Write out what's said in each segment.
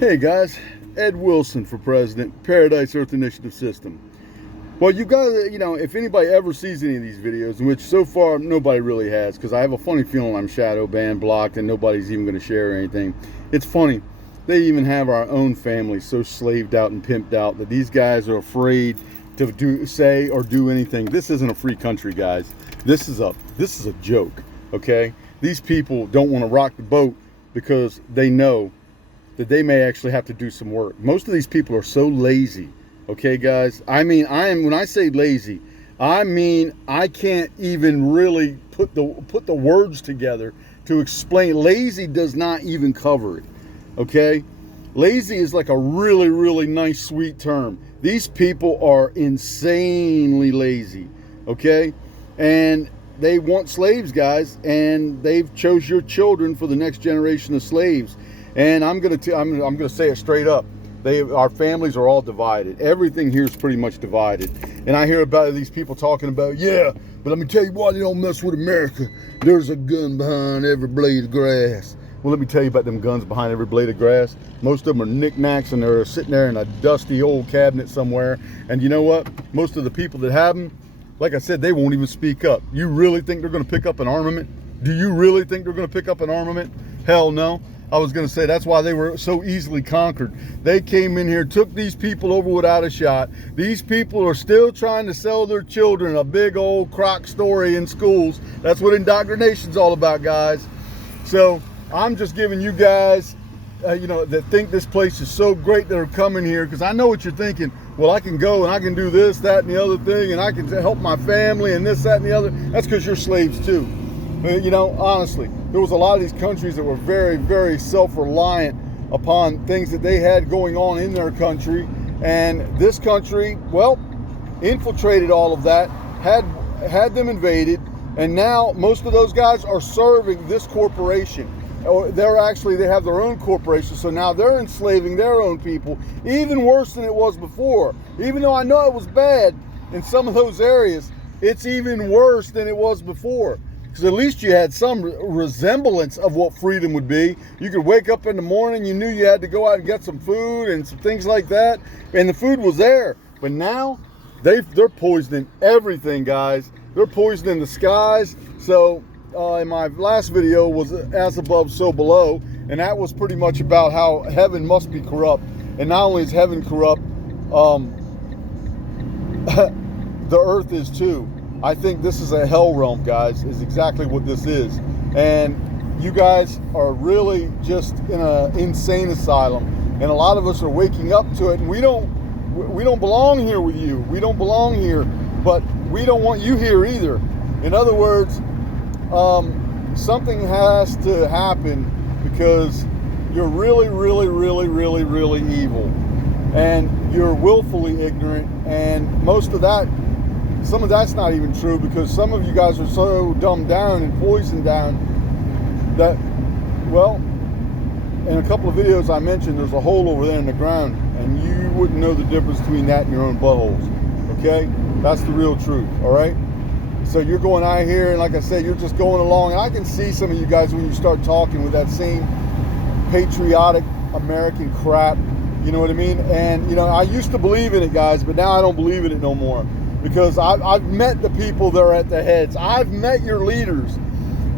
Hey guys, Ed Wilson for president, Paradise Earth Initiative System. Well, you guys, if anybody ever sees any of these videos, in which so far nobody really has, because I have a funny feeling I'm shadow banned, blocked, and nobody's even going to share anything. It's funny. They even have our own family so slaved out and pimped out that these guys are afraid to say or do anything. This isn't a free country, guys. This is a joke, okay? These people don't want to rock the boat because they know that they may actually have to do some work. Most of these people are so lazy, okay, guys? I mean, when I say lazy, I mean I can't even really put the words together to explain. Lazy does not even cover it, okay? Lazy is like a really, really nice, sweet term. These people are insanely lazy, okay? And they want slaves, guys, and they've chose your children for the next generation of slaves. And I'm gonna say it straight up. Our families are all divided. Everything here is pretty much divided. And I hear about these people talking about, yeah, but let me tell you why they don't mess with America. There's a gun behind every blade of grass. Well, let me tell you about them guns behind every blade of grass. Most of them are knickknacks, and they're sitting there in a dusty old cabinet somewhere. And you know what? Most of the people that have them, like I said, they won't even speak up. You really think they're gonna pick up an armament? Do you really think they're gonna pick up an armament? Hell no. I was going to say that's why they were so easily conquered. They came in here, took these people over without a shot. These people are still trying to sell their children a big old crock story in schools. That's what indoctrination's all about, guys. So I'm just giving you guys, that think this place is so great that are coming here, because I know what you're thinking. Well, I can go and I can do this, that, and the other thing, and I can help my family and this, that, and the other. That's because you're slaves too. Honestly, there was a lot of these countries that were very, very self-reliant upon things that they had going on in their country. And this country, well, infiltrated all of that, had them invaded. And now most of those guys are serving this corporation. Or they have their own corporation. So now they're enslaving their own people, even worse than it was before. Even though I know it was bad in some of those areas, it's even worse than it was before. Because at least you had some resemblance of what freedom would be. You could wake up in the morning, you knew you had to go out and get some food and some things like that, and the food was there. But now, they're poisoning everything, guys. They're poisoning the skies. So, in my last video was As Above, So Below, and that was pretty much about how heaven must be corrupt. And not only is heaven corrupt, the earth is too. I think this is a hell realm, guys, is exactly what this is. And you guys are really just in an insane asylum. And a lot of us are waking up to it, and we don't belong here with you. We don't belong here, but we don't want you here either. In other words, something has to happen, because you're really, really, really, really, really evil. And you're willfully ignorant, and some of that's not even true, because some of you guys are so dumbed down and poisoned down that, well, in a couple of videos I mentioned there's a hole over there in the ground, and you wouldn't know the difference between that and your own buttholes, okay? That's the real truth, all right? So you're going out here, and like I said, you're just going along, and I can see some of you guys when you start talking with that same patriotic American crap, you know what I mean? And, I used to believe in it, guys, but now I don't believe in it no more. Because I've met the people that are at the heads. I've met your leaders.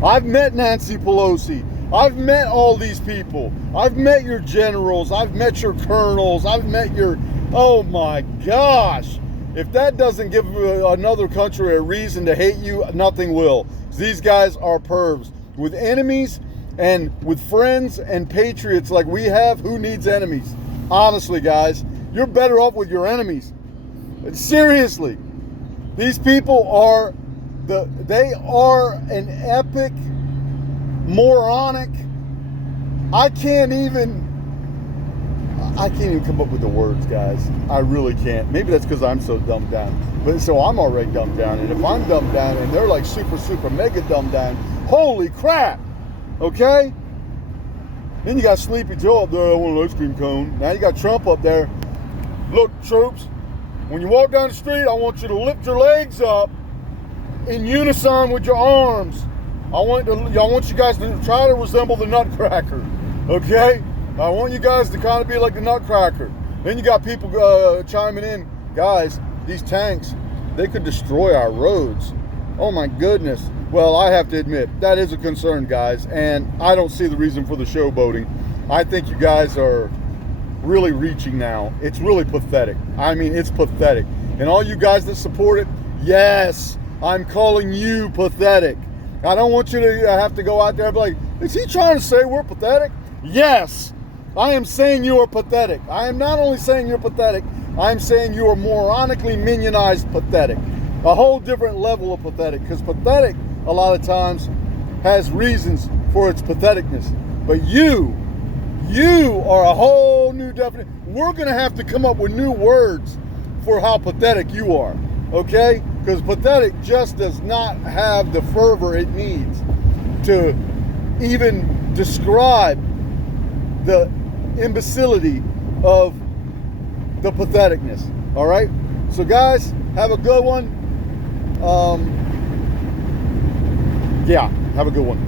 I've met Nancy Pelosi. I've met all these people. I've met your generals. I've met your colonels. I've met your... Oh my gosh. If that doesn't give another country a reason to hate you, nothing will. These guys are pervs. With enemies and with friends and patriots like we have, who needs enemies? Honestly, guys, you're better off with your enemies. Seriously. These people are an epic, moronic, I can't even come up with the words, guys. I really can't. Maybe that's because I'm so dumbed down. But so I'm already dumbed down. And if I'm dumbed down and they're like super, super mega dumbed down, holy crap. Okay? Then you got Sleepy Joe up there, I want an ice cream cone. Now you got Trump up there. Look, troops. When you walk down the street, I want you to lift your legs up in unison with your arms. I want you guys to try to resemble the Nutcracker, okay? I want you guys to kind of be like the Nutcracker. Then you got people chiming in, guys, these tanks, they could destroy our roads. Oh my goodness. Well, I have to admit, that is a concern, guys, and I don't see the reason for the showboating. I think you guys are really reaching now. It's really pathetic. I mean, it's pathetic. And all you guys that support it, yes, I'm calling you pathetic. I don't want you to have to go out there and be like, is he trying to say we're pathetic? Yes, I am saying you are pathetic. I am not only saying you're pathetic, I'm saying you are moronically minionized pathetic. A whole different level of pathetic, because pathetic a lot of times has reasons for its patheticness. But you are a whole new definition. We're going to have to come up with new words for how pathetic you are, okay? Because pathetic just does not have the fervor it needs to even describe the imbecility of the patheticness, all right? So guys, have a good one. Yeah, have a good one.